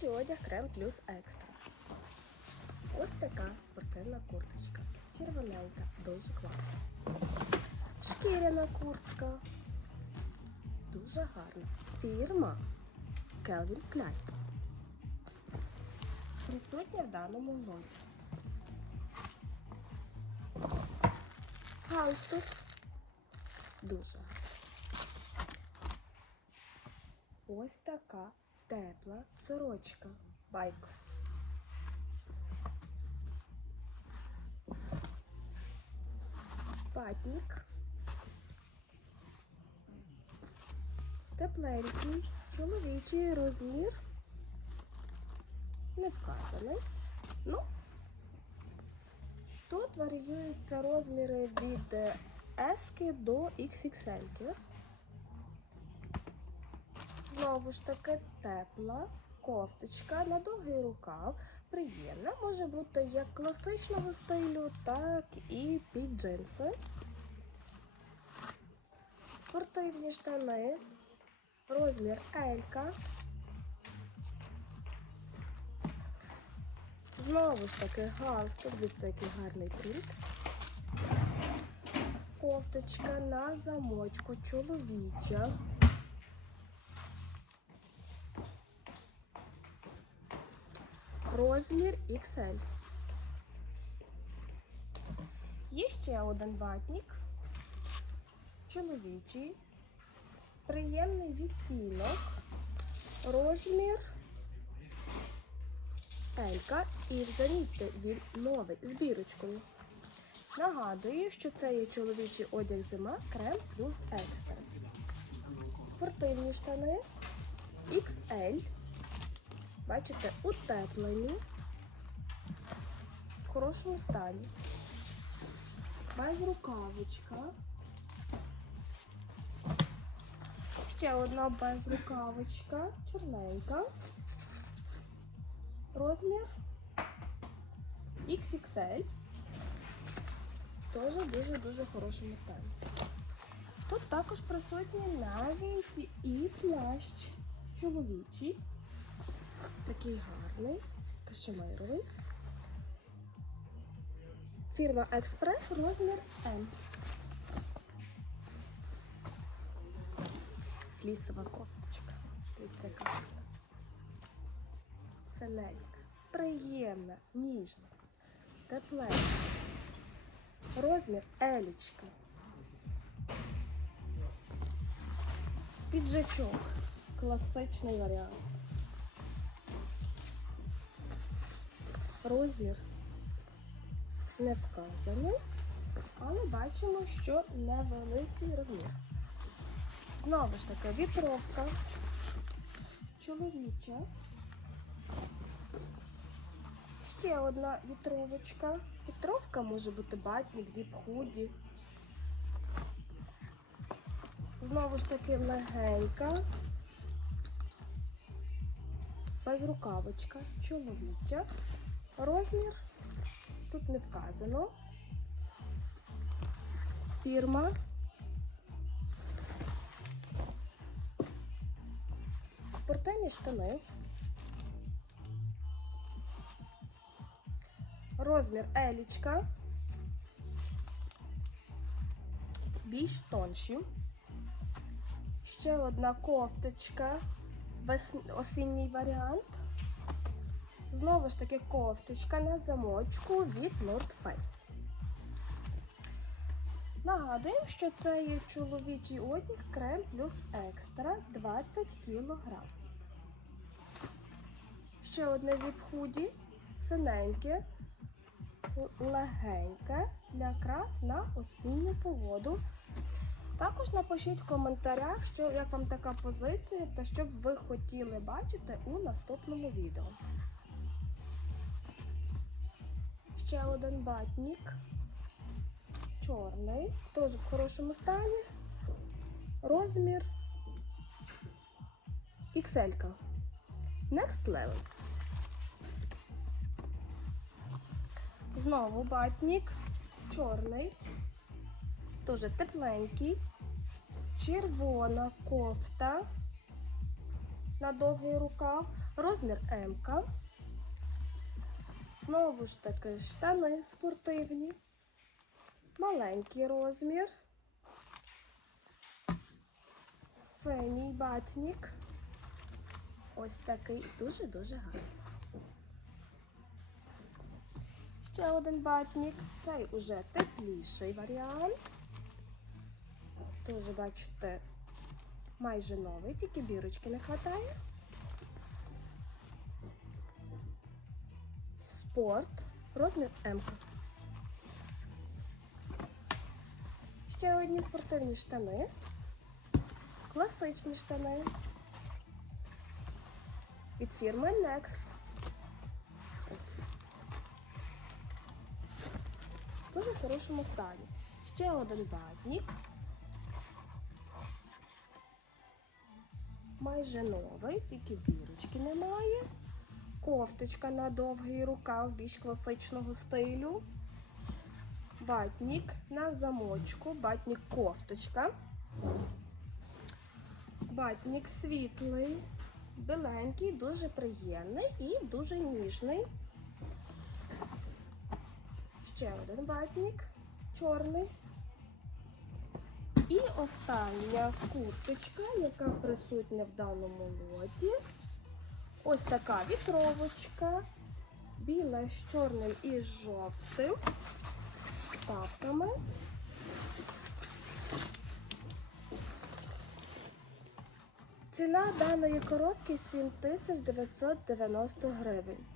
Чоловічий одяг крем плюс екстра. Ось така спортивна курточка. Червоненька, дуже класна. Шкіряна куртка. Дуже гарна. Фірма Calvin Klein. Присутня в даному лоті. Галстук. Дуже гарний. Ось така тепла сорочка. Байко. Патник. Тепленький, чоловічий розмір. Не вказаний. Ну, тут варіюються розміри від S до XXL. Знову ж таки тепла кофточка на довгий рукав. Приємна, може бути як класичного стилю, так і під джинси. Спортивні штани, розмір Елька. Знову ж таки галстук, дивіться, який гарний принт. Кофточка на замочку чоловіча. Розмір XL. Є ще один ватник. Чоловічий. Приємний відтінок. Розмір Елька. І замітьте, він новий з бірочкою. Нагадую, що це є чоловічий одяг зима крем плюс екстра. Спортивні штани XL. Бачите, утеплені, в хорошому стані. Безрукавочка. Ще одна безрукавочка, чорненька. Розмір XXL. Теж дуже-дуже хорошому стані. Тут також присутній навіть і плащ чоловічий. Такий гарний, кашемировий. Фірма Експрес, розмір М. Флісова кофточка. Дивіться, гарна. Синенька, приємна, ніжна, тепленька. Розмір Елічка. Піджачок. Класичний варіант. Розмір не вказаний, але бачимо, що невеликий розмір. Знову ж таки, вітровка чоловіча. Ще одна вітровочка. Вітровка може бути батник, зіп-худі. Знову ж таки легенька. Безрукавочка чоловіча. Розмір тут не вказано. Фірма. Спортивні штани. Розмір елічка. Більш тонші. Ще одна кофточка. Осінній варіант. Знову ж таки кофточка на замочку від North Face. Нагадуємо, що це є чоловічий одяг крем плюс екстра 20 кг. Ще одне зіп-худі, синеньке, легеньке, якраз на осінню погоду. Також напишіть в коментарях, що, як вам така позиція та що б ви хотіли бачити у наступному відео. Ще один батник. Чорний, теж в хорошому стані. Розмір XL. Next level. Знову батник. Чорний. Теж тепленький. Червона кофта. на довгий рукав, розмір М. Знову ж таки штани спортивні, маленький розмір, синій батнік. Ось такий дуже-дуже гарний. Ще один батнік. Цей уже тепліший варіант. Тоже, бачите, майже новий, тільки бірочки не вистачає. Спорт, розмір М. Ще одні спортивні штани, класичні штани від фірми Next. В дуже хорошому стані. Ще один батнік. Майже новий, тільки бірочки немає. Кофточка на довгий рукав більш класичного стилю. Батнік на замочку, батнік кофточка. Батнік світлий, біленький, дуже приємний і дуже ніжний. Ще один батнік чорний. І остання курточка, яка присутня в даному лоті. Ось така вітровочка, біла з чорним і з жовтим вставками. Ціна даної коробки 7990 гривень.